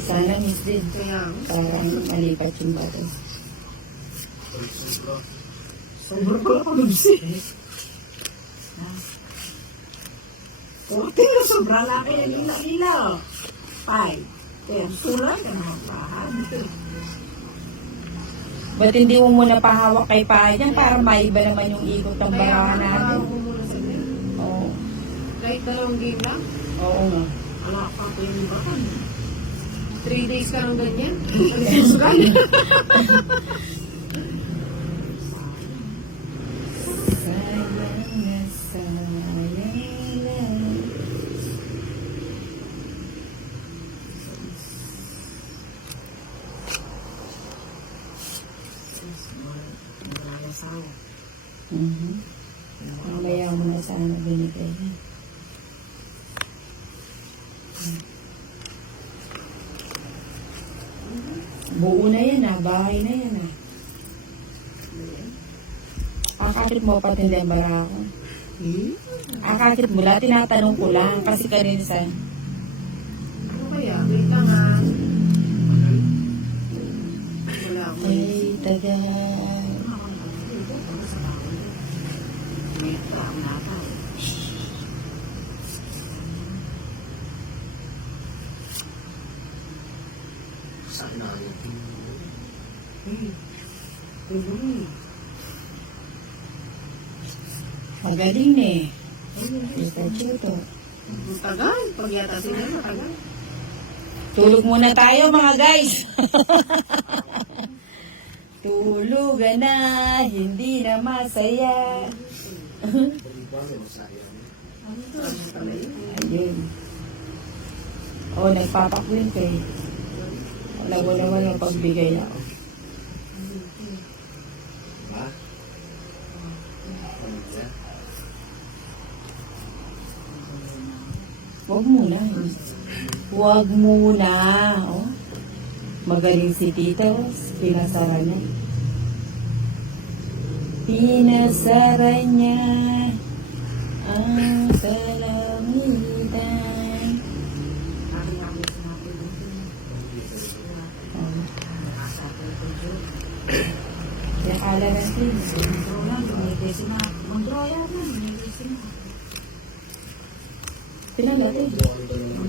Sana miss din. Kaya, Para malipat yung bata. sobra pala pa mag-isip. Puti na sobra na kaya ilaw-ilaw. 5, 10, sulat ka na magpahan. Ba't hindi mo muna pahawak kay Payang para maiba naman yung ikot ng Kaya, barahan natin? ko muna sa din. Oo. Kahit 2 game lang, Oo nga. wala pa ko yung ibahan. 3 days ka lang ganyan. Alisugan. Sayang na sayang na. Mamaya mo na sana binigay niya. Buo na yan bahay na yan Akakit mo pa tindi ang bara ako. Akakit mo lang, tinatanong ko lang kasi kaninsan. Ano kaya? Wait lang ha. Wala ko. Ay, taga. Magaling eh. Mr. Chito. Tagal. Pag yata sila matagal. Tulog muna tayo mga guys. Tulugan na, hindi na masaya. Ayun. Oh, nagpapakwint eh. Alam mo naman yung pagbigay ako. Huwag muna. Huwag muna. Oh. Magaling si Tita. Pinasara na. Pinasara niya ang kalamitan. Nakala natin. Pilan natin?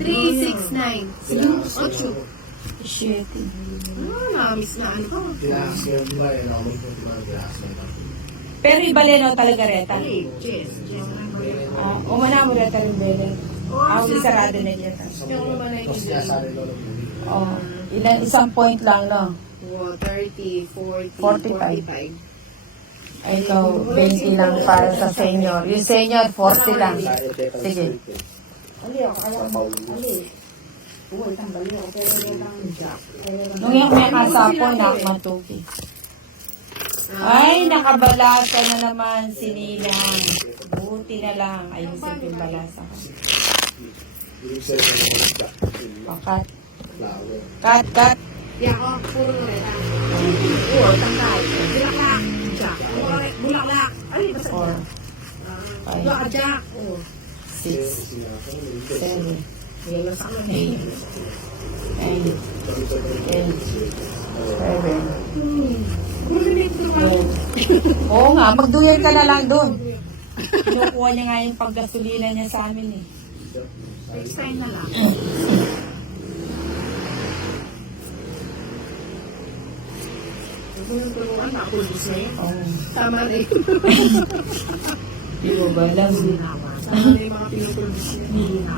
3, 6, 9. 8. Shit. Namiss na ano ko. Pero ibaleno talaga reta. Chess. Umana mo reta rin bele. Ako sarado na dyan. Yung naman ay Ilan, isang point lang, no? 30, 40, 45. 45. Ay, ikaw, 20 lang para sa senior. Yung senior, 40 lang. Sige. Nung yung may kasapon, nakmatuki. Ay, nakabalasa na naman si Ninang. Buti na lang. Ayusin yung balasa ko. Pakat. Cut. Yan ako, puro na rin. Tanggal. Bulaklak. Jack. Bulaklak. Ay, basta Four, Jack. Bulaklak, Jack. 6, 7, Yelo sa akin. 8, 10, 11, Oo nga, magduyan ka na lang doon. Kinukuha niya nga yung paggasolina niya sa amin eh. Next time na lang. Tulungan na ako na yan. Oo. Tama rin. Di mo ba alam? Tama rin yung mga pinupulbis niya.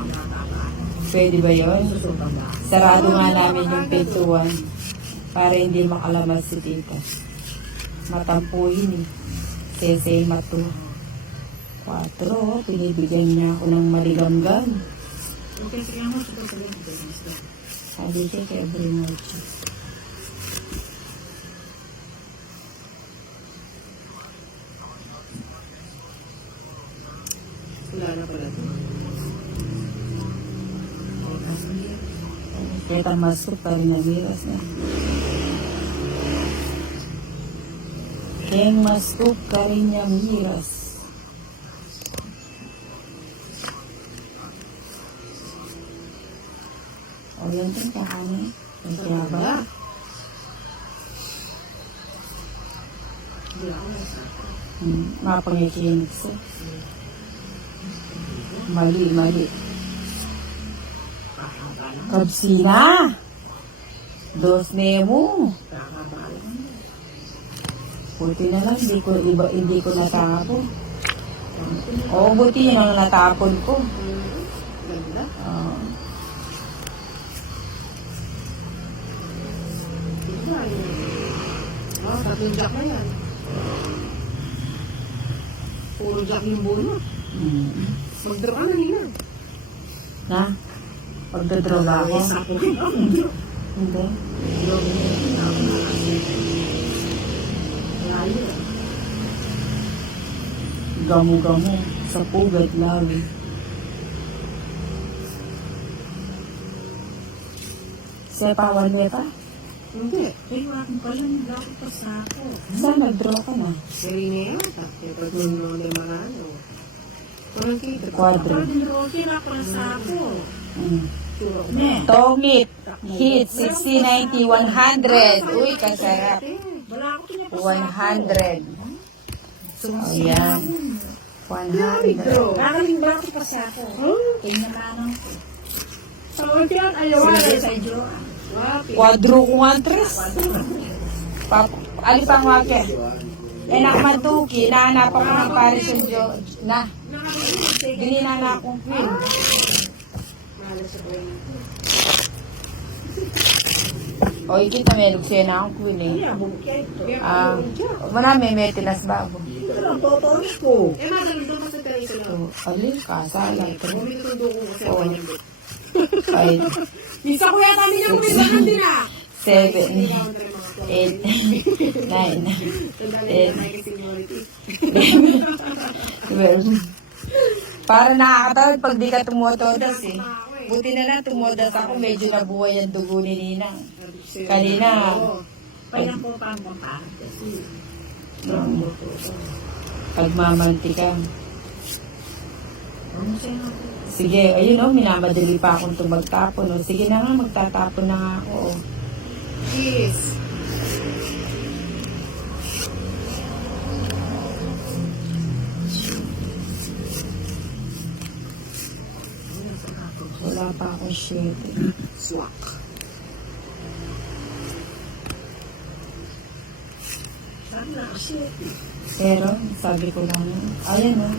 Pwede ba yun? Sarado nga namin yung pintuan para hindi makalamas si tita. Matampuhin eh. Sesay matu. 4, pinibigyan niya ako ng maligamgam. Okay, sige mo. Sabi siya kay every noche. Wala na pala. Kita masuk pa rin nagiras na. Yang masuk ka rin niyang hiras. O yan din, kakanin. Ang kiyaba. Hindi ako nasako. Mapangikinig siya. Mali. Kakaba lang. Kabsina! Dos Nemo. Kakaba lang. Buti na lang, hindi ko natapon. Oo, buti yun ang natapon ko. Ganda. Diba yun? Oh, tatlong jack na yan. Puro jack yung bunot. Mag-draw ka na nila. Na? Pagdodroga ako? Yes, ako rin. Hindi. Layo. Gamu-gamu. Sa pugat lawi. Sepawan niya pa? Hindi. Kaya akong pala nilaki pa sa ako. Saan nag-draw ka na? Serena yata. Kapag nung may mga ano. Parang kita. Quadro. Parang dinroke na pa sa ako. Sure ako. Tongit. Hit. 60, 90, 100. Uy, kasarap. Wala ako niya 100. Oh, yan. 100. Nakaling ba ako pa sa ako? Tingnan ko. Tawag yan. Ayaw. Sige sa iyo. Quadro ko nga tres. Alipang wake. Enak matuki. Nahanap ako ng Paris yung na. Ginina na akong queen. O, ikita may luksaya na akong queen eh. Marami may tinas ba ako? Ang totoos ko. Eh, magaling doon kasi tayo sila. Alin, kasala. Bumili ko doon ko kasi Oo. ako niyang Ay, Minsan ko yata niya kung minsan din ah. 7, 8, 9, 10. Para nakakatawad pag di ka tumutodas eh. Buti na lang tumutodas ako, medyo nabuhay ang dugo ni Ninang. Kanina. Kaya po pa ang pampahan kasi. Pagmamanti ka. Ano siya nga? Sige, ayun o, minamadali pa akong tumagtapon. O, sige na nga, magtatapon na nga ako. O. Cheese. Wala pa akong shit. Swak. Saan na kasi? Pero, sabi ko lang, ayan o.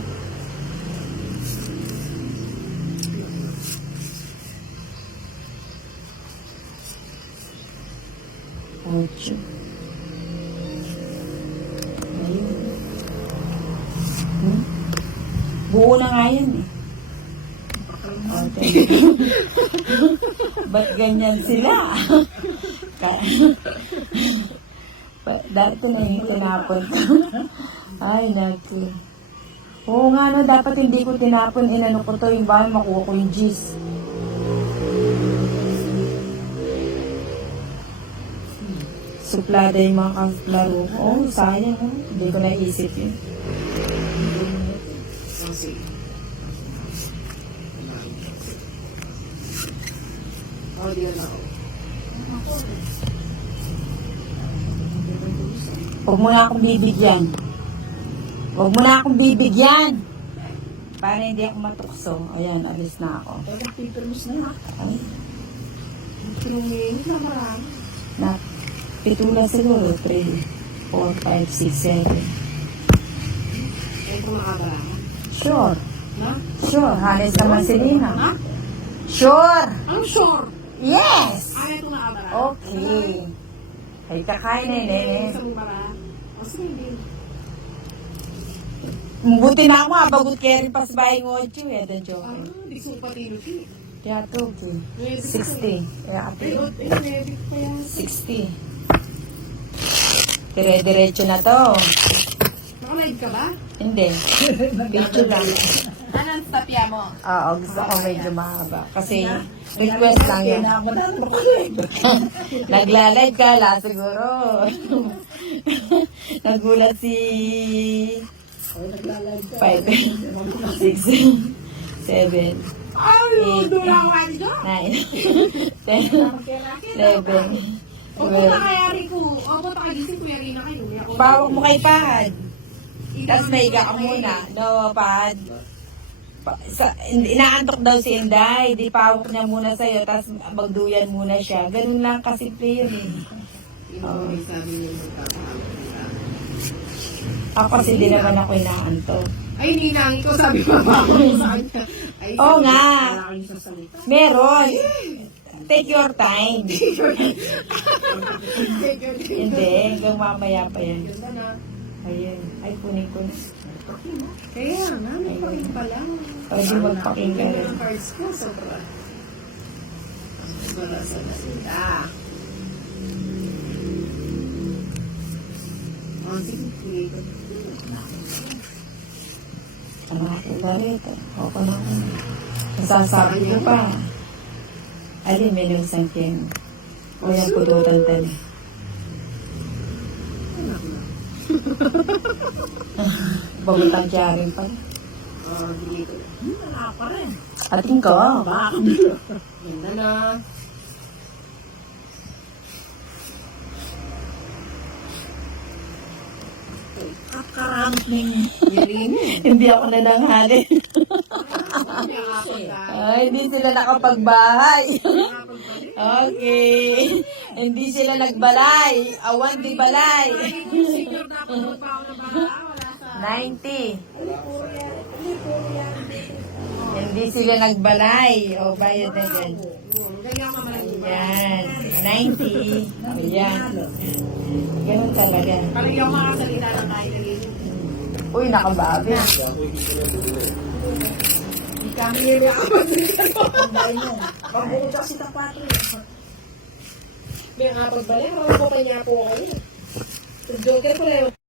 Ocho. Ayun. Buo na nga yan eh. Okay. Ba't ganyan sila? Dati na yung tinapon ko. Ay, naku. Oo nga no, dapat hindi ko tinapon. Inano ko to, yung bahay makuha ko yung G's. Suplada yung mga kalaro ko. Oh, sayang. Oh. Hindi ko naisip yun. Kasi. Oh, di na ako. Huwag mo na akong bibigyan. Huwag mo na akong bibigyan. Para hindi ako matukso. Ayan, alis na ako. Walang paperless na. Ay, Pinumingit na marami. na, pitula siguro. 3, 4, 5, 6, 7. Eh, kung makabarangan. Sure. Ha? Sure. Hanes naman si Lina. Ha? Sure. I'm sure. Yes. Ano ito makabarangan? Okay. Ay, kakain na yun Sa mumara. Kasi hindi. Buti na ako bagut kaya rin pas buying 8 eh. The joke. Di ko patilo siya. Kaya to, okay. 60. Kaya ate. Pero, maybe pa yan. 60. Dire-diretso na to. Nakalive ka ba? Hindi. Video lang. Anong tapya mo? Oo, gusto ko medyo mahaba. Kasi request lang yan. Nagla-live ka la siguro. Nagulat si 5, 6, 7, Ay, doon ako ka dito. 9, 10, 11. Opo na kaya rin ko. Opo na kagising kuya rin na kayo. Pawak mo kay Pad. Tapos maiga ka muna. No, Pad. Inaantok daw si Inday. Di pawak niya muna sa'yo. Tapos magduyan muna siya. Ganun lang kasimple yun eh. Oo. Ako kasi di naman ako inaantok. Ay, hindi lang. Ikaw sabi pa ba ako sa kanya. Ay, Oo nga. wala kayong sasalita. Meron. Take your time. Hindi. Hanggang mamaya pa yan. Ganda na. Ayun. Ay, kunin ko na. Kaya nga, may paking pala. Pwede magpakinggan rin. Ang cards ko, sobra. Wala sa nasita. Oh, sige, sige. Ano ako galit? Ako na ako. Nasasabi ko pa. Alin, may nang sangkin. O yan, pututan tali. Bagutang tiyarin pa. Oh, dito. Wala pa rin. Ating ko. Baka. Ganda na. Kakaramot na yung nilinis. Hindi ako nananghali. Ay, hindi sila nakapagbahay. Okay. Hindi sila nagbalay. Awan di balay. 90. Hindi sila nagbalay. O, bayad na dyan. Yan. 90. O, yan. Ganun talaga. Parang yung makasalita lang tayo nilinis. Uy, nakababi. Hindi kami nilinis. Pag-buko kasi tapatro. May nga pagbalik, mga pa niya po kayo. Joker pala yun.